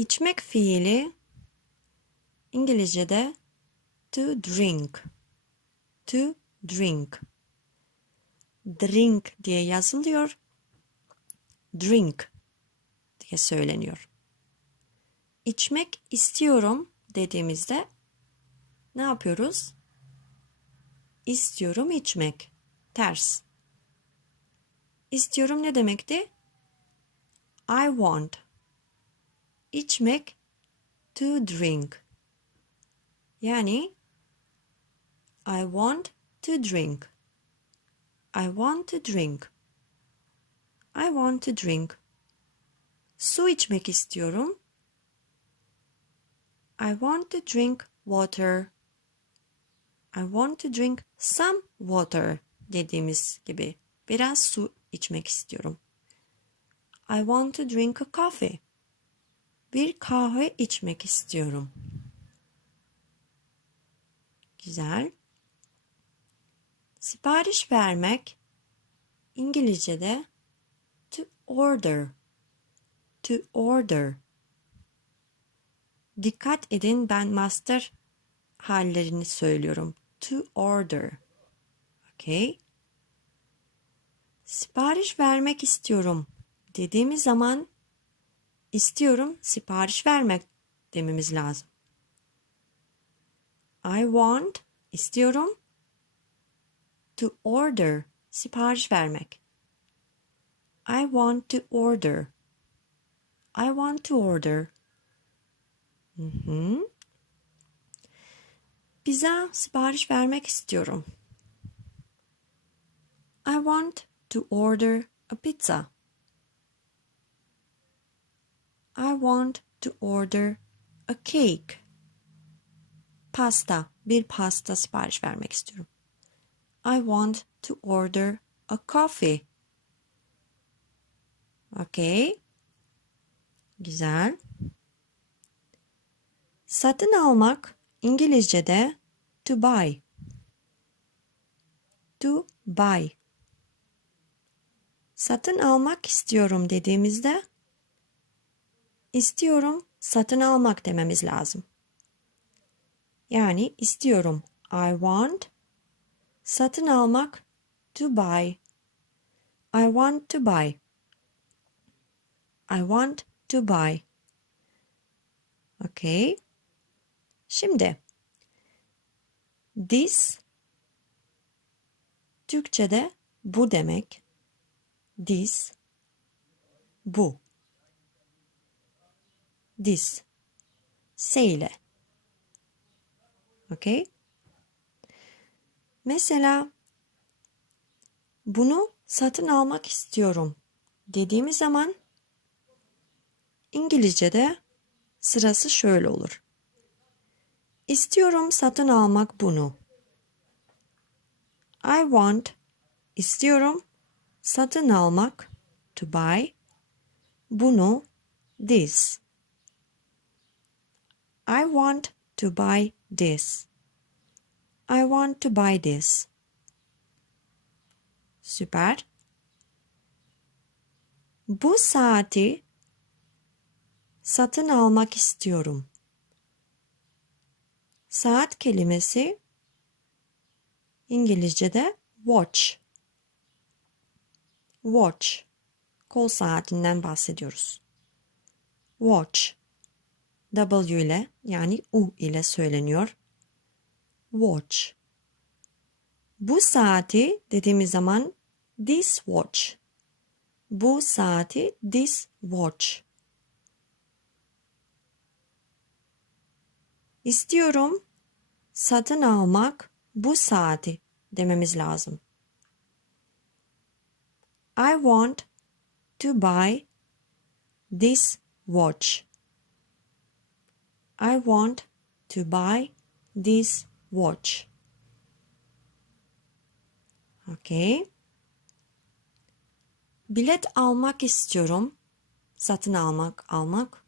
İçmek fiili İngilizce'de to drink. To drink. Drink diye yazılıyor. Drink diye söyleniyor. İçmek istiyorum dediğimizde ne yapıyoruz? İstiyorum içmek. Ters. İstiyorum ne demekti? I want. İçmek to drink. Yani I want to drink. I want to drink. I want to drink. Su içmek istiyorum. I want to drink water. I want to drink some water dediğimiz gibi biraz su içmek istiyorum. I want to drink a coffee. Bir kahve içmek istiyorum. Güzel. Sipariş vermek İngilizce'de to order. To order. Dikkat edin, ben master hallerini söylüyorum. To order. Okay. Sipariş vermek istiyorum dediğimiz zaman istiyorum sipariş vermek dememiz lazım. I want istiyorum to order sipariş vermek. I want to order. I want to order. Pizza sipariş vermek istiyorum. I want to order a pizza. I want to order a cake. Pasta, bir pasta sipariş vermek istiyorum. I want to order a coffee. Okay. Güzel. Satın almak İngilizce'de to buy. To buy. Satın almak istiyorum dediğimizde istiyorum satın almak dememiz lazım. Yani istiyorum I want satın almak to buy. I want to buy. I want to buy. Okay. Şimdi this Türkçe'de bu demek. This bu. This S ile. Okay? Mesela bunu satın almak istiyorum dediğimiz zaman İngilizce'de sırası şöyle olur. İstiyorum satın almak bunu. I want istiyorum satın almak to buy bunu this. I want to buy this. I want to buy this. Süper. Bu saati satın almak istiyorum. Saat kelimesi İngilizce'de watch. Watch. Kol saatinden bahsediyoruz. Watch. W ile yani U ile söyleniyor. Watch. Bu saati dediğimiz zaman this watch. Bu saati this watch. İstiyorum satın almak bu saati dememiz lazım. I want to buy this watch. I want to buy this watch. Okay. Bilet almak istiyorum. Satın almak.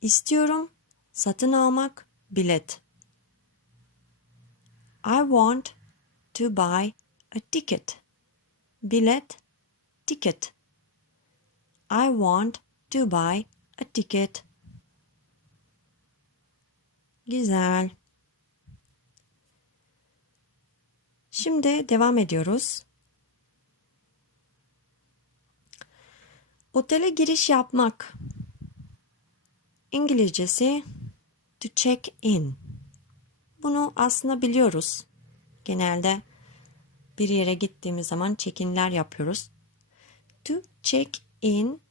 İstiyorum satın almak bilet. I want to buy a ticket. Bilet, ticket. I want to buy a ticket. Güzel. Şimdi devam ediyoruz. Otele giriş yapmak. İngilizcesi to check in. Bunu aslında biliyoruz. Genelde bir yere gittiğimiz zaman check-in'ler yapıyoruz. To check in,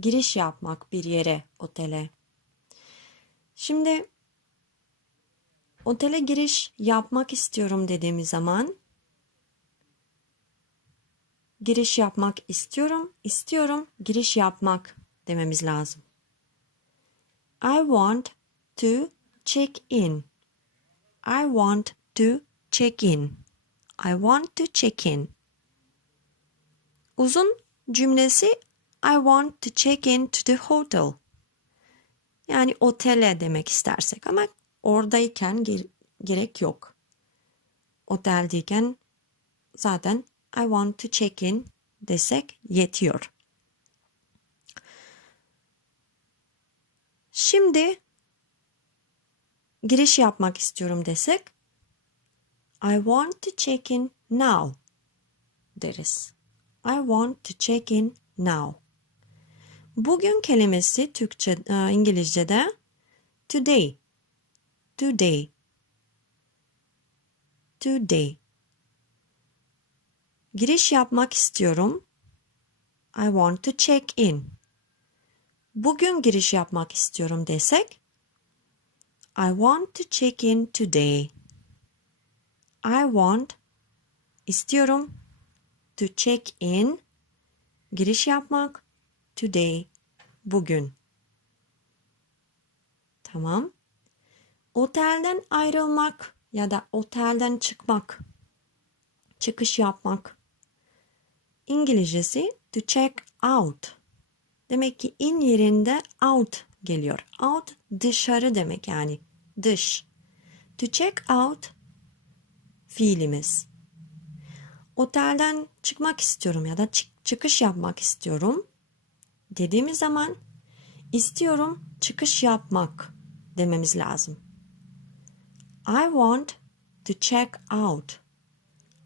giriş yapmak bir yere, otele. Şimdi otele giriş yapmak istiyorum dediğimiz zaman giriş yapmak istiyorum, giriş yapmak dememiz lazım. I want to check in. I want to check in. I want to check in. Uzun cümlesi I want to check in to the hotel. Yani otele demek istersek ama oradayken gerek yok. Oteldeyken zaten I want to check in desek yetiyor. Şimdi giriş yapmak istiyorum desek I want to check in now deriz. I want to check in now. Bugün kelimesi İngilizce'de today. Today. Today. Giriş yapmak istiyorum. I want to check in. Bugün giriş yapmak istiyorum desek I want to check in today. I want istiyorum to check in giriş yapmak today bugün. Tamam. Otelden ayrılmak ya da otelden çıkmak. Çıkış yapmak. İngilizcesi to check out. Demek ki in yerinde out geliyor. Out dışarı demek yani dış. To check out fiilimiz. Otelden çıkmak istiyorum ya da çıkış yapmak istiyorum dediğimiz zaman istiyorum çıkış yapmak dememiz lazım. I want to check out.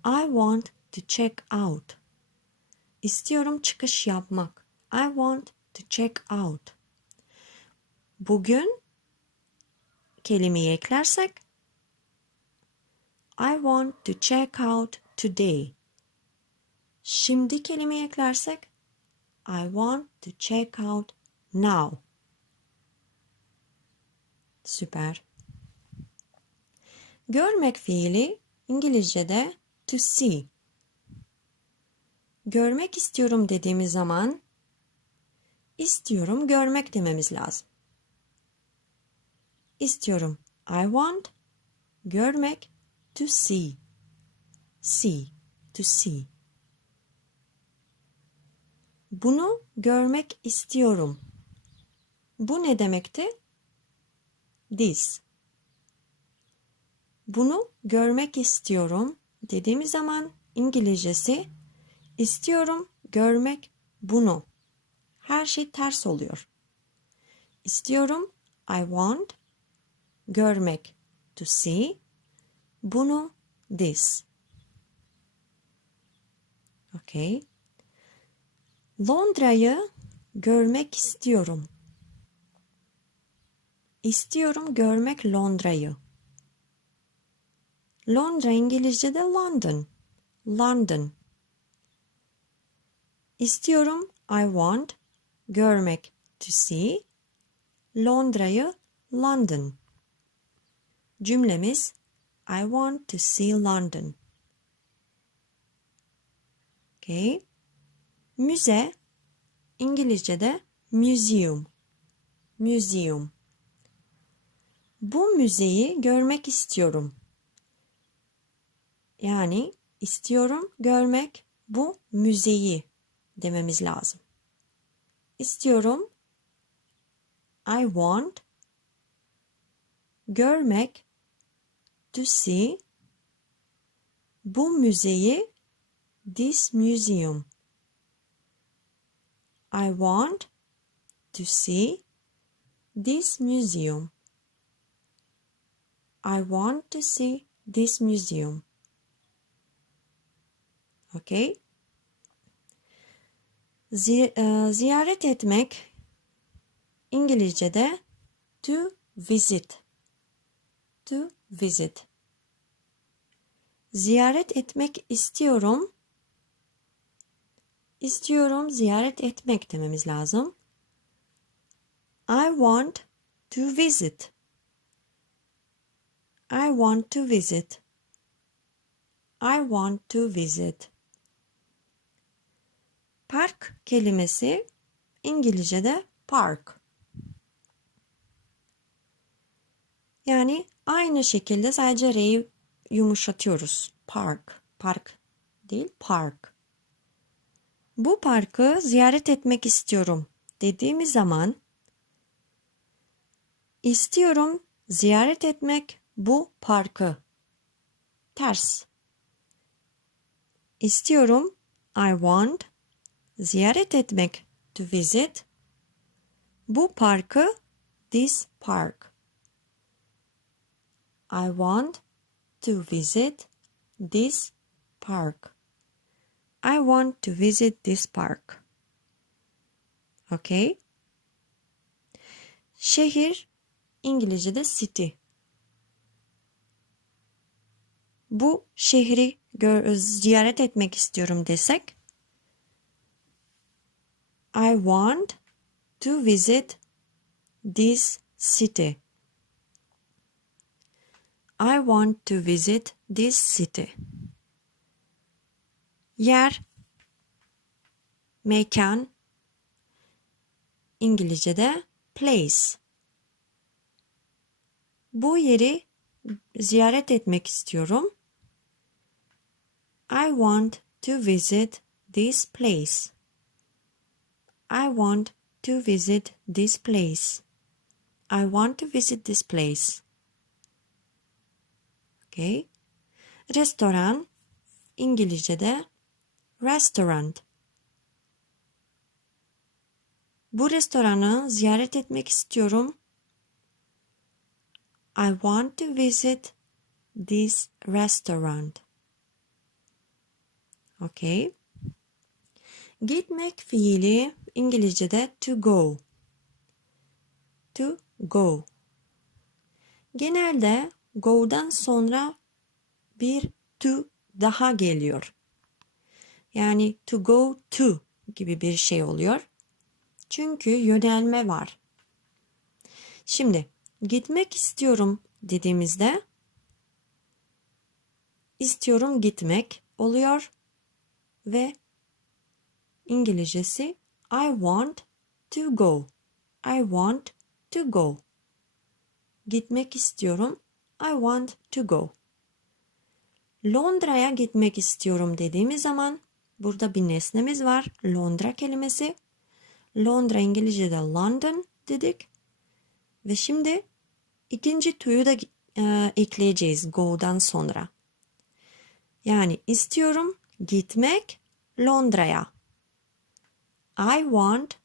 I want to check out. İstiyorum çıkış yapmak. I want to check out. Bugün kelimeyi eklersek I want to check out today. Şimdi kelimeyi eklersek I want to check out now. Süper. Görmek fiili İngilizce'de to see. Görmek istiyorum dediğimiz zaman istiyorum görmek dememiz lazım. İstiyorum. I want görmek to see. See. To see. Bunu görmek istiyorum. Bu ne demekti? This. Bunu görmek istiyorum dediğimiz zaman İngilizcesi istiyorum görmek bunu. Her şey ters oluyor. İstiyorum I want görmek to see bunu this. Okay. Londra'yı görmek istiyorum. İstiyorum görmek Londra'yı. Londra İngilizce'de London. London. İstiyorum I want görmek to see Londra'yı London. Cümlemiz I want to see London. Okay. Müze İngilizce'de museum. Museum. Bu müzeyi görmek istiyorum. Yani istiyorum görmek bu müzeyi dememiz lazım. İstiyorum I want görmek to see bu müzeyi this museum. I want to see this museum. I want to see this museum. Okay. Ziyaret etmek İngilizce'de to visit. To visit. Ziyaret etmek istiyorum. İstiyorum, ziyaret etmek dememiz lazım. I want to visit. I want to visit. I want to visit. Park kelimesi İngilizce'de park. Yani aynı şekilde sadece R'yi yumuşatıyoruz. Park. Park değil, park. Bu parkı ziyaret etmek istiyorum dediğimiz zaman istiyorum ziyaret etmek bu parkı. Ters. İstiyorum, I want, ziyaret etmek, to visit, bu parkı, this park. I want to visit this park. I want to visit this park. Okay. Şehir, İngilizce'de city. Bu şehri ziyaret etmek istiyorum desek, I want to visit this city. I want to visit this city. Yer, mekan, İngilizce'de place. Bu yeri ziyaret etmek istiyorum. I want to visit this place. I want to visit this place. I want to visit this place. Okay. Restoran, İngilizce'de restaurant. Bu restoranı ziyaret etmek istiyorum. I want to visit this restaurant. Okay. Gitmek fiili İngilizce'de to go. To go. Genelde go'dan sonra bir to daha geliyor. Yani to go to gibi bir şey oluyor. Çünkü yönelme var. Şimdi gitmek istiyorum dediğimizde istiyorum gitmek oluyor ve İngilizcesi I want to go. I want to go. Gitmek istiyorum. I want to go. Londra'ya gitmek istiyorum dediğimiz zaman burada bir nesnemiz var. Londra kelimesi. Londra İngilizce'de London dedik. Ve şimdi ikinci to'yu da ekleyeceğiz go'dan sonra. Yani istiyorum gitmek Londra'ya. I want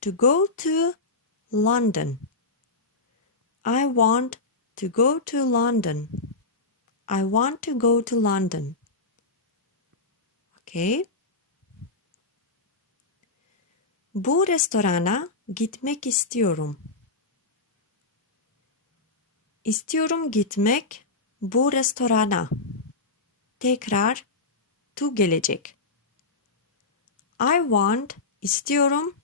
to go to London. I want to go to London. I want to go to London. Okay. Bu restorana gitmek istiyorum. İstiyorum gitmek bu restorana. Tekrar to gelecek. I want istiyorum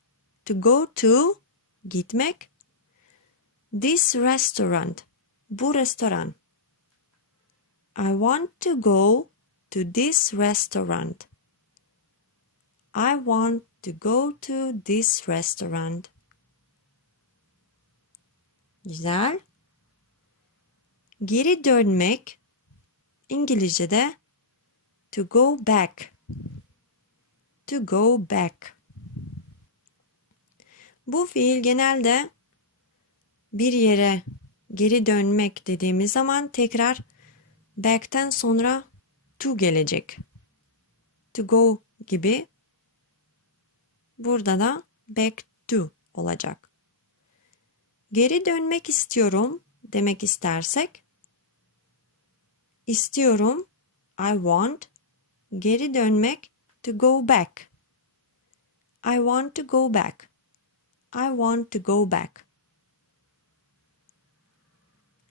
to go to gitmek this restaurant. Bu restoran. I want to go to this restaurant. I want to go to this restaurant. Güzel. Geri dönmek İngilizce'de to go back. To go back. Bu fiil genelde bir yere geri dönmek dediğimiz zaman tekrar back'ten sonra to gelecek. To go gibi. Burada da back to olacak. Geri dönmek istiyorum demek istersek istiyorum, I want, geri dönmek, to go back. I want to go back. I want to go back.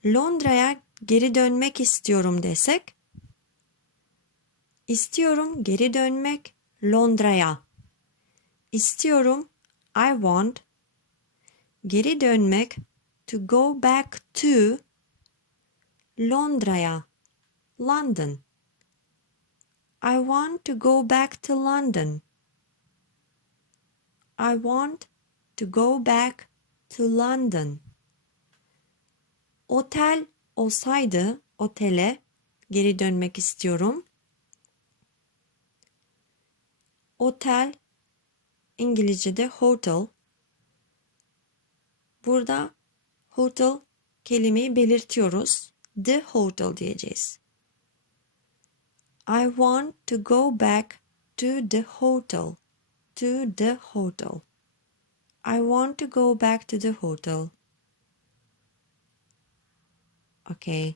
Londra'ya geri dönmek istiyorum desek istiyorum geri dönmek Londra'ya. İstiyorum, I want, geri dönmek, to go back to Londra'ya, London. I want to go back to London. I want to go back to London. Otel olsaydı otele geri dönmek istiyorum. Otel İngilizce'de hotel. Burada hotel kelimeyi belirtiyoruz. The hotel diyeceğiz. I want to go back to the hotel. To the hotel. I want to go back to the hotel. Okay.